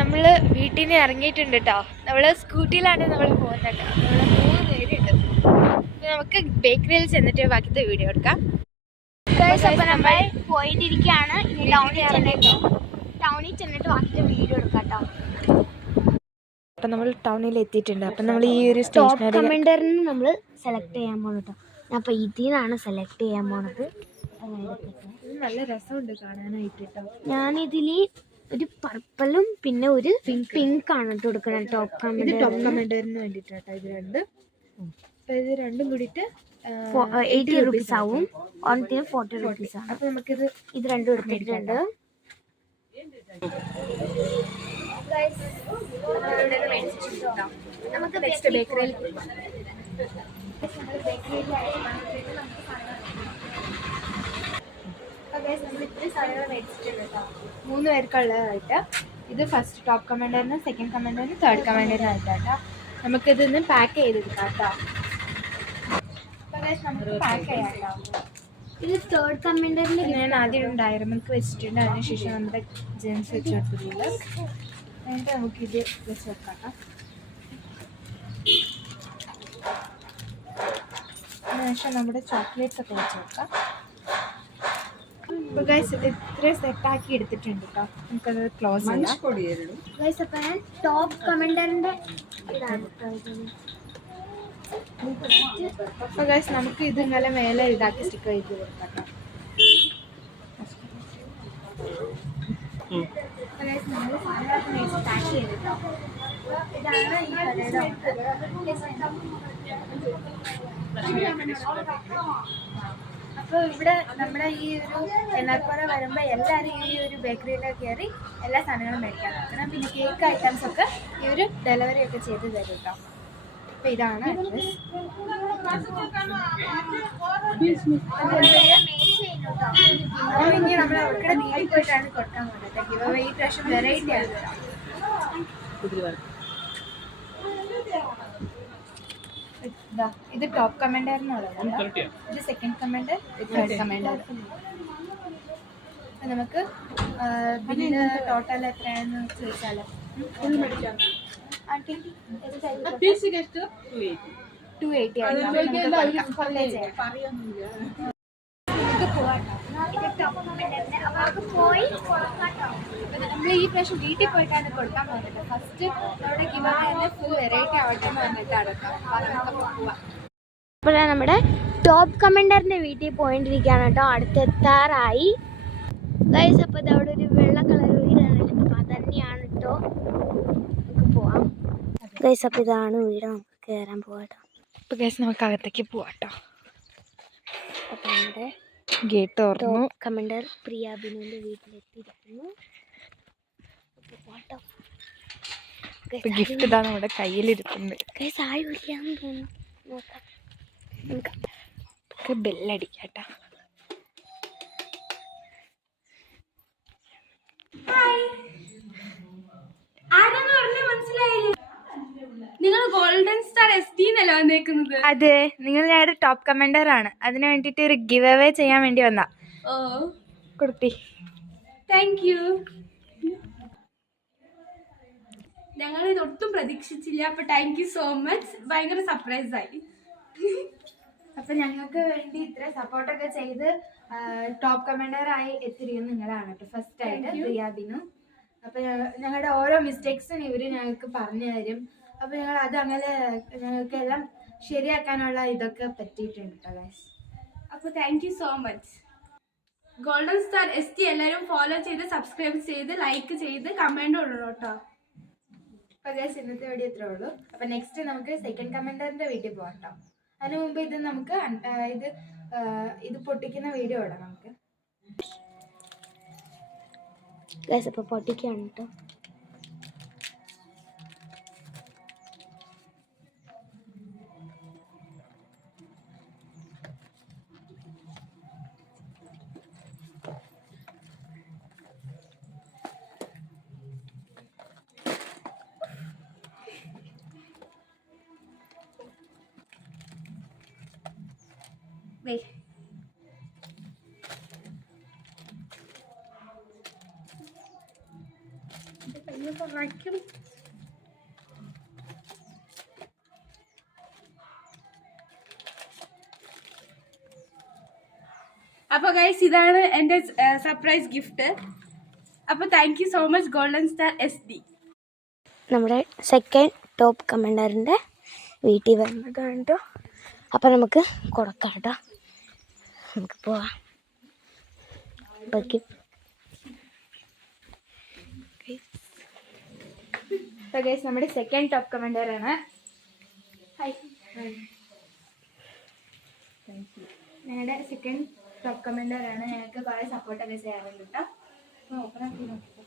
നമ്മൾ വീട്ടിൽ നിന്ന് ഇറങ്ങിയിട്ടുണ്ട് കേട്ടോ. നമ്മൾ സ്കൂട്ടിയിലാണ് നമ്മൾ പോകുന്നത്. നമ്മൾ 3 പേരുണ്ട്. നമുക്ക് ബേക്കറിയിൽ ചെന്നിട്ട് ബാക്കിത്തെ വീഡിയോ എടുക്കാം. അപ്പോൾ നമ്മൾ പോയിട്ടിരിക്കുകയാണ്. ടൗണിൽ ചെന്നിട്ട് ബാക്കിത്തെ വീഡിയോ എടുക്കാം കേട്ടോ. അപ്പം നമ്മൾ ടൗണിൽ എത്തിയിട്ടുണ്ട്. അപ്പം നമ്മൾ ഈ ഒരു ടോപ്പ് കമൻഡറിന് നമ്മൾ സെലക്ട് ചെയ്യാൻ പോകണം കേട്ടോ. ഞാൻ അപ്പോൾ ഇതിനാണ് സെലക്ട് ചെയ്യാൻ പോണത്. നല്ല രസമുണ്ട് കാണാനായിട്ട് കേട്ടോ. ഞാനിതിൽ ഒരു പർപ്പിളും പിന്നെ ഒരു പിങ്ക് ആണ് കൊടുക്കണം. ടോപ്പ് കമൻഡറിന് വേണ്ടിയിട്ടാട്ടോ ഇത് രണ്ടും. അപ്പോൾ ഇത് രണ്ടും കൂടിയിട്ട് 80 റുപ്പീസ് ആവും. ഓണത്തിന് 40 റുപ്പീസ് ആണ്. അപ്പോൾ നമുക്കിത് ഇത് രണ്ടും എടുത്തിട്ടുണ്ട്. നമുക്ക് നെക്സ്റ്റ് ബേക്കറിയിൽ നമ്മൾ ഇത്രയും സാധനങ്ങൾ മേടിച്ചിട്ടുണ്ട് കേട്ടോ. 3 പേർക്കുള്ളതായിട്ട്. ഇത് ഫസ്റ്റ് ടോപ്പ് കമാൻഡറിനും സെക്കൻഡ് കമാൻഡറിനും തേർഡ് കമാൻഡറിനായിട്ടാട്ടോ. നമുക്കിതൊന്ന് പാക്ക് ചെയ്തെടുക്കാം കേട്ടോ. അപ്പോൾ നമുക്ക് പാക്ക് ചെയ്യാം കേട്ടോ. ഇത് തേർഡ് കമൻഡറിൽ ഞാൻ ആദ്യം ഡയറി മിൽക്ക് വെച്ചിട്ടുണ്ട്. അതിനുശേഷം നമ്മുടെ ജെൻസ് വെച്ച് കൊടുത്തിട്ടുണ്ട്. എന്നിട്ട് നമുക്കിത് വെച്ച് വെക്കാം കേട്ടോ. അതിനുശേഷം നമ്മുടെ ചോക്ലേറ്റ്സ് ഒക്കെ വെച്ച് വെക്കാം. അപ്പോൾ ഗൈസ് ഇത്രയും സെറ്റാക്കി എടുത്തിട്ടുണ്ട് കേട്ടോ. നമുക്കത് ക്ലോസ് ചെയ്യാം. ഗൈസ് അപ്പോൾ ഞാൻ ടോപ്പ് കമൻഡറിൻ്റെ ഇതാണ്. അപ്പോൾ ഗൈസ് നമുക്ക് ഇത് ഇന്നലെ മേലെ ഇതാക്കി സ്റ്റിക്ക് ചെയ്ത് കൊടുക്കാം കേട്ടോ. അപ്പോൾ ഗൈസ് നമ്മൾ സാധനങ്ങളൊക്കെ പാക്ക് ചെയ്തിട്ടോ. ഇതാണ് ഈ കടയുടെ. അപ്പോൾ ഇവിടെ നമ്മുടെ ഈ ഒരു എണ്ണക്കുറ വരുമ്പോൾ എല്ലാവരും ഈ ഒരു ബേക്കറിയിലേക്ക് കയറി എല്ലാ സാധനങ്ങളും മേടിക്കാൻ നോക്കണം. പിന്നെ കേക്ക് ഐറ്റംസ് ഒക്കെ ഈ ഒരു ഡെലിവറി ഒക്കെ ചെയ്ത് തരും കേട്ടോ. അപ്പോൾ ഇതാണ് അഡ്രസ്. ഇനി നമ്മൾ അവർക്കിടെ വീട്ടിൽ പോയിട്ടാണ് കൊടുക്കാൻ പോകുന്നത്. ഗിവ് അവേ ഈ പ്രാവശ്യം വെറൈറ്റി ആണ് കേട്ടോ. ഇത് ടോപ്പ് കമാൻഡറിനുള്ളത്. ഇത് സെക്കൻഡ് കമാൻഡർ, ഇത് തേർഡ് കമാൻഡർ. നമുക്ക് ബില്ല് ടോട്ടൽ എത്രയാണെന്ന് ചോദിച്ചാലോ? 280 നമ്മൾ ഈ പ്രാവശ്യം വീട്ടിൽ പോയിട്ടാണ് കൊടുക്കാൻ പോകുന്നത്. ഫസ്റ്റ് നമ്മുടെ ഗിവ് അവേ ഫുൾ വെറൈറ്റി ആവട്ടെ എന്ന് പറഞ്ഞിട്ടാണ് പോവാം. അപ്പോൾ നമ്മുടെ ടോപ്പ് കമൻഡറിൻ്റെ വീട്ടിൽ പോയിട്ടിരിക്കുകയാണ് കേട്ടോ. അടുത്തെത്താറായി ഗൈസ്. അപ്പോൾ ഇത് അവിടെ ഒരു വെള്ള കളർ വീടാണ്. അപ്പോൾ അതന്നെയാണ് കേട്ടോ. നമുക്ക് പോവാം ഗൈസ്. അപ്പോൾ ഇതാണ് വീട്. നമുക്ക് കയറാൻ പോവാം കേട്ടോ. അപ്പോൾ ഗൈസ് നമുക്ക് അകത്തേക്ക് പോവാം കേട്ടോ. അപ്പോൾ നമ്മുടെ ഗേറ്റ് തുറന്നു. കമൻഡർ പ്രിയ ബിനുവിൻ്റെ വീട്ടിലെത്തിയിരിക്കുന്നു. ഗിഫ്റ്റ് ഇതാ നമ്മുടെ കയ്യിലിരിക്കുന്നത്. ഗൈസ് ആയില്ലാന്ന് തോന്നുന്നു. നോക്കാം. നമുക്ക് ബെല്ലടിക്കാം കേട്ടോ. നിങ്ങൾ ഗോൾഡൻ സ്റ്റാർ SD എന്നല്ല വന്നേക്കുന്നത്? അതെ, നിങ്ങൾ ഞങ്ങളുടെ ടോപ്പ് കമൻഡർ ആണ്. അതിന് വേണ്ടിയിട്ട് ഒരു ഗിവ് അവേ ചെയ്യാൻ വേണ്ടി വന്നാ. ഓ കൊടുത്തി. Thank you. ഞങ്ങൾ ഇതൊട്ടും പ്രതീക്ഷിച്ചില്ല. അപ്പൊ താങ്ക് യു സോ മച്ച്. ഭയങ്കര സർപ്രൈസ് ആയി. അപ്പൊ ഞങ്ങൾക്ക് വേണ്ടി ഇത്ര സപ്പോർട്ടൊക്കെ ചെയ്ത് ടോപ്പ് കമൻഡറായി എത്തിയിരിക്കുന്നത് നിങ്ങളാണ് കേട്ടോ. ഫസ്റ്റ് ആയിട്ട് പ്രിയാബിനു. അപ്പൊ ഞങ്ങളുടെ ഓരോ മിസ്റ്റേക്സും ഇവര് ഞങ്ങൾക്ക് പറഞ്ഞു തരും. അപ്പൊ ഞങ്ങൾ അത് അങ്ങനെ ഞങ്ങൾക്ക് എല്ലാം ശരിയാക്കാനുള്ള ഇതൊക്കെ പറ്റിയിട്ടുണ്ട് കേട്ടോ ഗൈസ്. അപ്പൊ thank you so much. Golden star SD എല്ലാവരും ഫോളോ ചെയ്ത് സബ്സ്ക്രൈബ് ചെയ്ത് ലൈക്ക് ചെയ്ത് കമന്റ് ഇടണം കേട്ടോ. അപ്പൊ ഗൈസ് ഇന്നത്തെ വീഡിയോ ഇത്രേ ഉള്ളൂ. അപ്പൊ നെക്സ്റ്റ് നമുക്ക് സെക്കൻഡ് കമൻഡറിന്റെ വീട്ടിൽ പോകാം കേട്ടോ. അതിന് മുമ്പ് ഇത് നമുക്ക് ഇത് പൊട്ടിക്കുന്ന വീഡിയോ ഇടാം നമുക്ക്. ഗൈസ് അപ്പോൾ പൊട്ടിക്കുകയാണ് കേട്ടോ. Wait. അപ്പൊ ഗൈസ് ഇതാണ് എന്റെ സർപ്രൈസ് ഗിഫ്റ്റ്. അപ്പൊ thank you so much golden star SD. നമ്മുടെ സെക്കൻഡ് ടോപ്പ് കമൻഡറിൻ്റെ വീട്ടിൽ വരുന്നതാണ് കേട്ടോ. അപ്പം നമുക്ക് കൊടുക്കാം കേട്ടോ. നമുക്ക് പോവാം. ഗൈസ് നമ്മുടെ സെക്കൻഡ് ടോപ്പ് കമൻഡർ ആണ്. ഞങ്ങളുടെ സെക്കൻഡ് ടോപ്പ് കമൻഡർ ആണ്. ഞങ്ങൾക്ക് കുറെ സപ്പോർട്ടൊക്കെ ചെയ്യാറുണ്ട് കേട്ടോ. ഓപ്പൺ ആക്കി നോക്കിട്ടോ.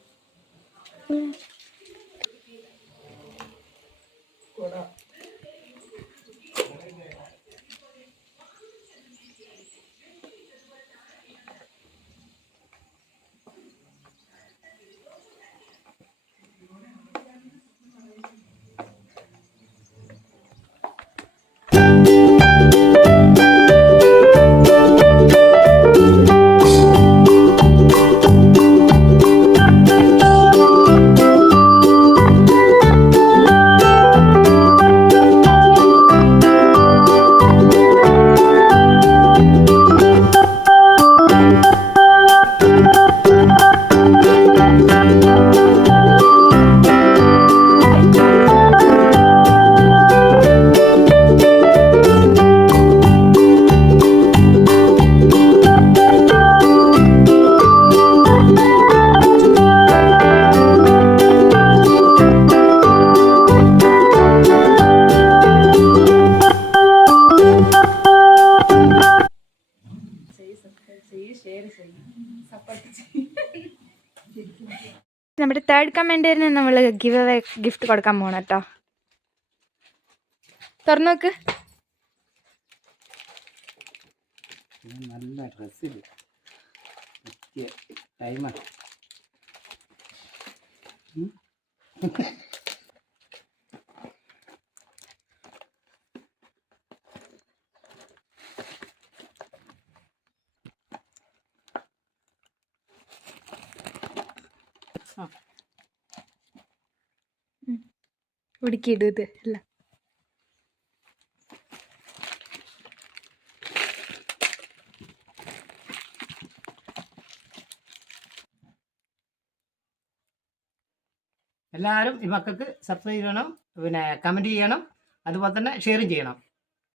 നമ്മുടെ തേർഡ് കമൻഡറിന് നമ്മൾ ഗിവ് അവേ ഗിഫ്റ്റ് കൊടുക്കാൻ പോകണം കേട്ടോ. തുറന്നു നോക്ക്. നല്ല ഡ്രസ്സിൽ ടൈമാണ്. ഉടുക്കിയിടും ഇത് അല്ല. എല്ലാവരും ഈ മക്കൾക്ക് സബ്സ്ക്രൈബ് ചെയ്യണം, പിന്നെ കമൻറ്റ് ചെയ്യണം, അതുപോലെ തന്നെ ഷെയറും ചെയ്യണം.